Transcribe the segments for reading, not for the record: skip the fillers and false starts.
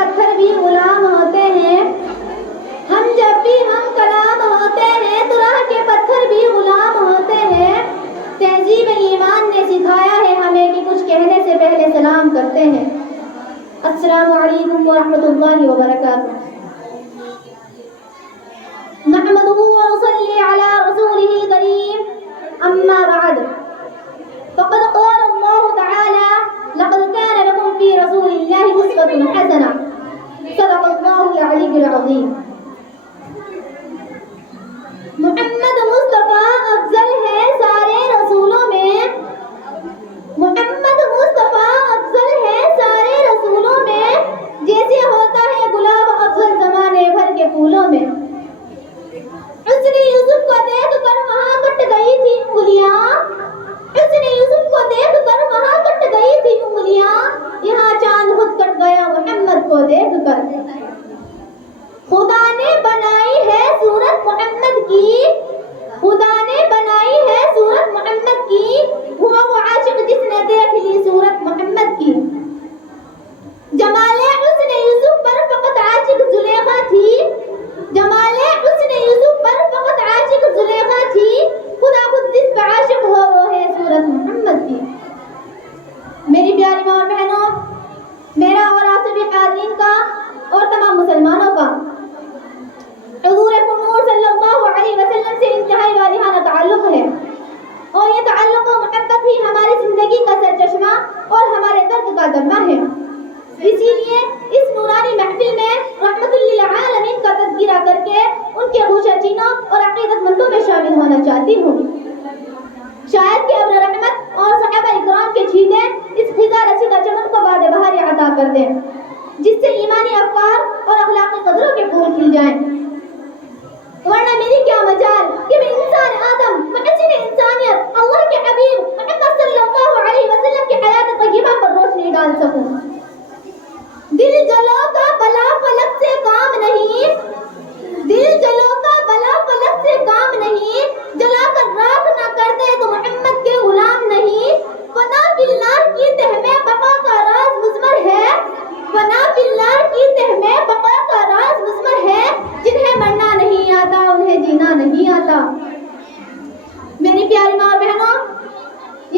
پتھر بھی غلام ہوتے ہیں، ہم جب بھی ہم کلام ہوتے ہیں تو راہ کے پتھر بھی غلام ہوتے ہیں۔ تہذیب ایمان نے سکھایا ہے ہمیں کہ کچھ کہنے سے پہلے سلام کرتے ہیں۔ السلام علیکم ورحمۃ اللہ وبرکاتہ۔ نحمده ونصلي على رسوله الكريم، أما بعد، فقد قال الله تعالى: لقد كان لكم في رسول الله أسوة حسنة، صدق الله العلي العظيم۔ محمد مصطفیٰ افضل ہے سارے رسولوں میں، محمد مصطفیٰ افضل ہے سارے رسولوں میں، جیسے ہوتا ہے گلاب افضل زمانے بھر کے پھولوں میں۔ حسن یوسف کو دیکھ کر وہاں کٹ گئی تھی انگلیاں، حسن یوسف کو دیکھ کر وہاں کٹ گئی تھی انگلیاں، یہاں چاند خود کٹ گیا محمد کو دیکھ کر۔ خدا نے بنائی ہے صورت محمد کی، خدا نے بنائی ہے صورت محمد کی، ہوا وہ عاشق جس نے دیکھ لی صورت محمد کی۔ جمال حسن یوسف پر فقط عاشق زلیخا تھی، جمال حسن یوسف پر فقط عاشق زلیخا تھی، خدا خود جس پہ عاشق ہو وہ ہے صورت محمد کی۔ میری پیاری ماں اور بہنوں، میرا اور آپ سبھی حاضرین کا اور تمام مسلمانوں کا حضور نور صلی اللہ علیہ وسلم سے انتہائی والہانہ تعلق ہے، اور یہ تعلق و محبت ہی ہماری زندگی کا سرچشمہ اور ہمارے درد کا دمہ ہے۔ اسی لیے اس نورانی محفل میں رحمت للعالمین کا تذکرہ کر کے ان کے گوشہ چینوں اور عقیدت مندوں میں شامل ہونا چاہتی ہوں۔ شاید کہ ابر رحمت اور صحابہ اکرام کے چھیٹے اس خزاں رسیدہ چمن کو باد بہار عطا کر دیں، جس سے ایمانی افکار اور اخلاقی قدروں کے پھول کھل جائیں۔ ورنہ میری کیا مجال کہ میں انسان آدم محسن انسانیت اللہ کے حبیب محمد صلی اللہ علیہ وسلم کی حیات طیبہ پر روشنی ڈال سکوں۔ دل جلو کا بلا فلک سے کام نہیں، دل جلو کا بلا فلک سے کام نہیں، جلا کر راکھ نہ کر دے تو محمد کے غلام نہیں۔ فنا فی اللہ کی تہ میں بقا کا راز مضمر ہے، فنا فی اللہ کی تہ میں بقا کا راز مضمر ہے، جنہیں مرنا نہیں آتا انہیں جینا نہیں آتا۔ میری پیاری ماں اور بہنوں،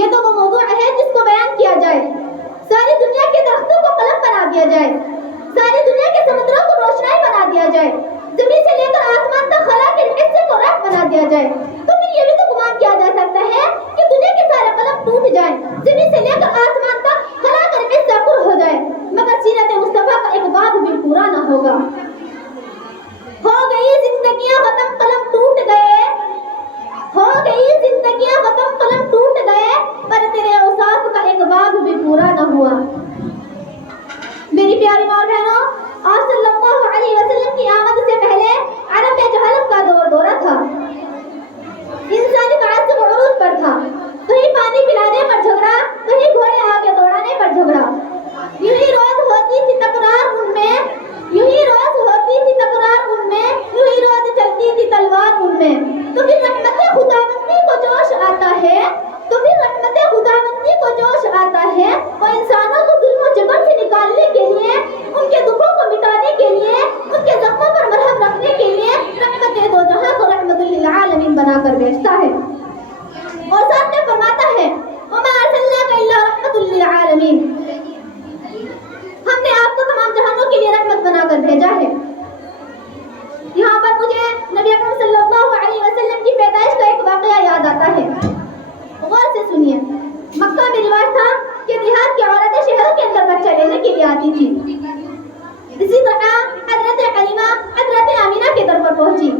یہ تو وہ موضوع ہے جس کو بیان کیا جائے، ساری دنیا کے درختوں کو قلم بنا دیا جائے، ساری دنیا کے سمندروں کو روشنائی بنا دیا جائے، زمین سے لے کر آسمان تک خلا کے حصے کو راکھ بنا دیا جائے، تو پھر یہ بھی تو گمان کیا جا سکتا ہے کہ دنیا کے سارے قلم ٹوٹ جائیں، زمین سے لے کر آسمان تک خلا کر حصہ پر ہو جائے، مگر سیرت مصطفیٰ کا ایک باب بھی پورا نہ ہوگا۔ ہو گئی زندگیاں ختم قلم ٹوٹ گئے، ہو گئی زندگیاں ختم قلم ٹوٹ گئے، پر تیرے اوصاف کا ایک باب بھی پورا نہ ہوا۔ میری پیاری ماں اور بہنوں، آپ صلی اللہ علیہ وسلم کی آمد سے پہلے عرب میں جہالت کا دورہ تھا، انسانی تعصب عروج پر تھا، کہیں پانی پلانے پر جھگڑا، کہیں گھوڑے آگے دوڑانے پر جھگڑا، یوں ہی روز ہوتی تھی تکرار ان میں، یوں ہی روز ہوتی تھی تکرار ان میں، یوں ہی روز چلتی تھی تلوار ان میں۔ تو پھر رحمت خداوندی کو جوش آتا ہے، تو پھر رحمت خداوندی کو جوش آتا ہے، وہ انسانوں کو ظلم و جبر سے نکالنے کے لیے، ان کے دکھوں کو مٹانے کے لیے، ان کے زخموں پر مرہم رکھنے کے لیے رحمت دو جہاں کو رحمت للعالمین بنا کر بھیجتا ہے، اور ساتھ میں فرماتا ہے وَمَا أَرْسَلْنَاكَ إِلَّا رَحْمَةً لِّلْعَالَمِينَ، ہم نے آپ کو تمام جہانوں کے لیے رحمت بنا کر بھیجا ہے۔ یہاں پر مجھے نبی اکرم صلی اللہ علیہ وسلم کی پیدائش کا ایک واقعہ یاد آتا ہے، غور سے سنیے۔ مکہ میں رواج تھا کہ دیہات کی عورتیں شہروں کے اندر بچہ لینے کے لیے آتی تھی۔ اسی طرح حضرت حلیمہ حضرت آمینہ کے در پر پہنچی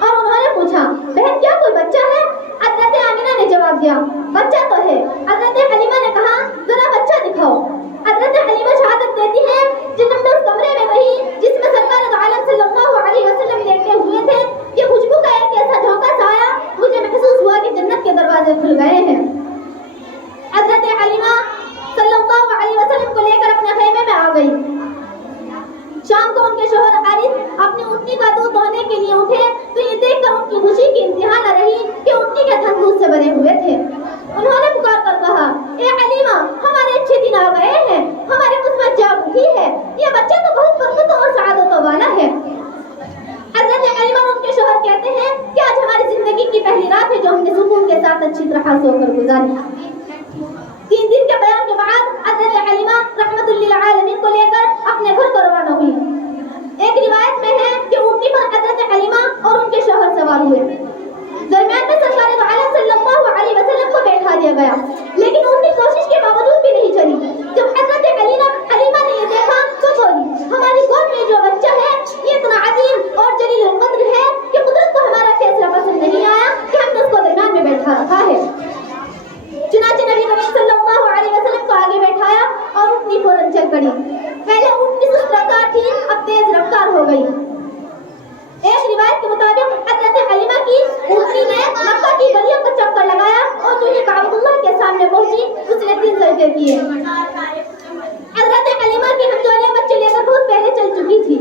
اور انہوں نے پوچھا بہن کیا کوئی بچہ ہے؟ حضرت آمینہ نے جواب دیا بچہ تو ہے۔ حضرت حلیمہ نے کہا ذرا بچہ دکھاؤ۔ حضرت حلیمہ شہادت دیتی ہے جنم میں اس کمرے میں وہی جس میں سرکار دو عالم صلی اللہ علیہ وسلم لیٹے ہوئے تھے کہ خوشبو کا ایک ایسا جھونکا سا آیا، مجھے محسوس ہوا کہ جنت کے دروازے کھل گئے ہیں۔ حضرت حلیمہ صلی اللہ علیہ وسلم کو لے کر اپنے خیمے میں آ گئی۔ پہلے اونٹنی سست رفتار تھی، اب تیز رفتار ہو گئی۔ ایک روایت کے مطابق حضرت حلیمہ کی اونٹنی نے مکہ کی گلیوں کا چکر لگایا اور جو ہی کعبۃ اللہ کے سامنے پہنچی اس نے 3 سجدے کیے۔ حضرت حلیمہ کی ہمجولیاں بچے لے کر بہت پہلے چل چکی تھی۔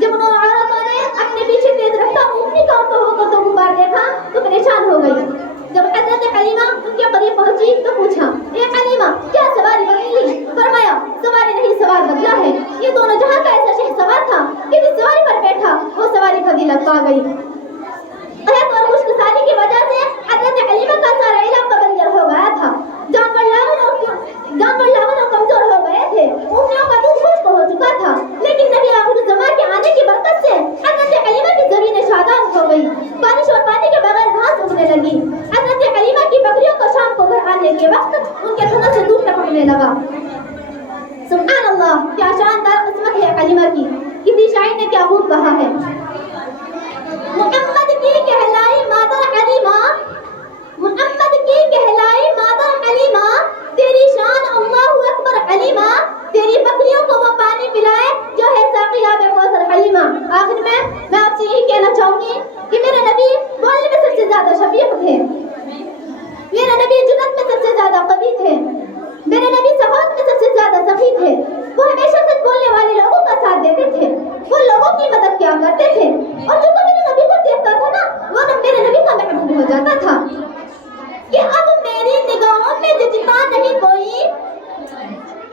جب انہوں عورتوں نے اپنے پیچھے تیز رفتار اونٹنی کا تو ہو کر دو غبار دیکھا تو پریشان ہو گئی۔ جب حضرت حلیمہ ان کے قریب پہنچی تو پوچھا، اے حلیمہ کیا سواری بدلی؟ فرمایا، سواری نہیں سوار بدلا ہے۔ یہ دونوں جہاں کا ایسا شہ سوار تھا کہ جس سواری پر بیٹھا وہ سواری فضیلت پا گئی۔ قحط اور خشک سالی کی وجہ سے حضرت حلیمہ کا سارا علاقہ بنجر ہو گیا تھا۔ جانور لاون اور کمزور ہو گئے تھے۔ اونٹنیوں کا دودھ خشک ہو چکا تھا، لیکن نبی آخر الزمان کے آنے کی برکت سے حضرت حلیمہ کی زمینیں شاداب ہو گئی۔ بارش اور پانی کے بغیر گھاس اگنے لگی۔ حضرت حلیمہ کی بکریوں کو شام کو گھر آنے کے وقت ان کے تھنوں سے دودھ ٹپکنے لگا۔ سبحان اللہ، کیا شاندار قسمت ہے حلیمہ کی۔ کسی شاعر نے کیا خوب کہا ہے، محمد کی کہلائی مادر حلیمہ، محمد کی کہلائی مادر حلیمہ، تیری شان اللہ اکبر حلیمہ، تیری بکریوں کو وہ پانی پلائے جو ہے ساقی آب کوثر حلیمہ۔ آخر میں آپ سے یہی کہنا چاہوں گی کہ میرے نبی بولنے میں سب سے زیادہ شفیق تھے، میرے نبی جرأت میں سب سے زیادہ قوی تھے، میرے نبی سخاوت میں سب سے زیادہ سخی تھے۔ وہ ہمیشہ سچ بولنے والے لوگوں کا ساتھ دیتے تھے، وہ لوگوں کی مدد کیا کرتے تھے، اور جو میرے نبی کو دیکھتا تھا نا وہ میرے نبی کا محبوب ہو جاتا تھا۔ کہ اب میری نگاہوں میں ججتا نہیں کوئی،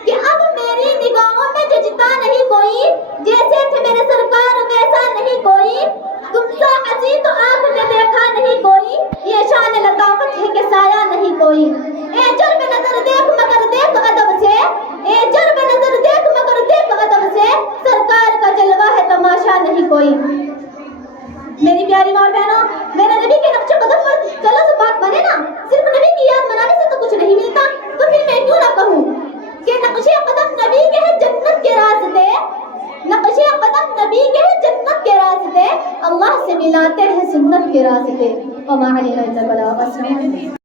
کہ اب میری نگاہوں میں ججتا نہیں کوئی، جیسے تھے میرے سرکار ویسا نہیں کوئی، تم سا عزیز تو آنکھ میں دیکھا نہیں کوئی، یہ شان لطافت ہے کہ سایہ نہیں کوئی۔ اے جرم نظر دیکھ مگر دیکھ ادب سے، اے جرم نظر دیکھ مگر دیکھ ادب سے، سرکار کا جلوہ ہے تماشا نہیں کوئی۔ میری پیاری ماں اور بہنوں، میرے نبی کے نقش قدم پر چلو تو بات بنے نا، صرف نبی کی یاد منانے سے تو کچھ نہیں ملتا، تو پھر میں کیوں نہ کہوں کہ نقش قدم نبی کے ہیں جنت کے راستے، نقش قدم نبی کے ہیں جنت کے راستے، اللہ سے ملاتے ہیں سنت کے راستے۔ وما علینا الا البلاغ۔